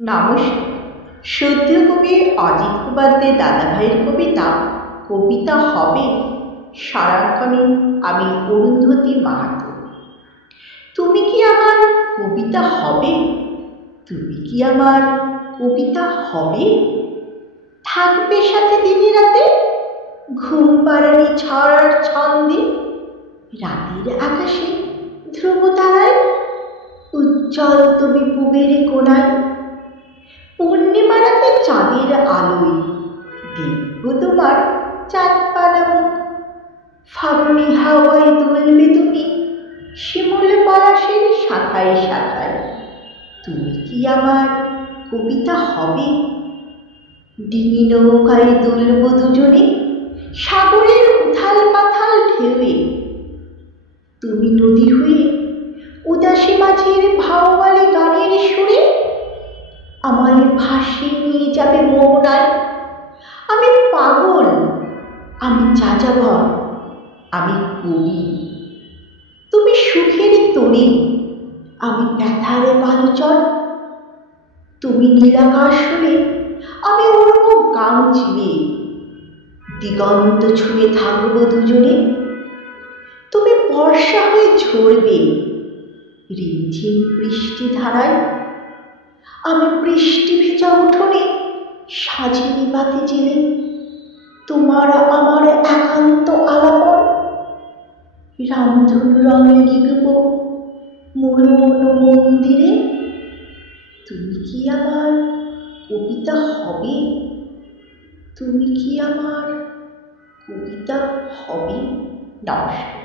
নমস্কার। সদ্য কবি অজিত কুমার দে দাদাভাইয়ের কবিতা কবিতা হবে সারাক্ষণে আমি অরুন্ধতী মাহাতো। তুমি কি আমার কবিতা হবে? তুমি কি আমার কবিতা হবে? থাকবে সাথে দিনে রাতে ঘুম পাড়ানি ছড়ার ছন্দে, রাতের আকাশে ধ্রুব তারায় উজ্জ্বল তুমি পুবের কোনায়। পূর্ণিমা রাতে চাঁদের আলোয় দেখব তোমার চাঁদপানা মুখ। ফাগুনি হাওয়ায় দুলবে তুমি শিমুল পলাশের শাখায় শাখায়। তুমি কি আমার কবিতা হবে? ডিঙি নৌকায় দুলব দুজনে সাগরের উথাল পাথাল ঢেউয়ে। তুমি নদী হয়ে উদাসী মাঝের ভাওয়ালি গানের সুরে আমায় ভাসিয়ে নিয়ে যাবে মোহনায়। আমি পাগল, আমি যাযাবর, আমি কবি। তুমি সুখের তরী, আমি ব্যথার বালুচর। তুমি নীলাকাশ হলে আমি উড়ব গান চিরে, দিগন্ত ছুঁয়ে থাকবো দুজনে। তুমি বর্ষা হয়ে ঝরবে রিমঝিম বৃষ্টি ধারায়, আমি বৃষ্টি ভেজা উঠোনে সাজিনি বাতি জেলে তোমার আমার একান্ত আলাপন। রামধনু রং লিখব মোর মন মন্দিরে। তুমি কি আমার কবিতা হবে? তুমি কি আমার কবিতা হবে? নমস্কার।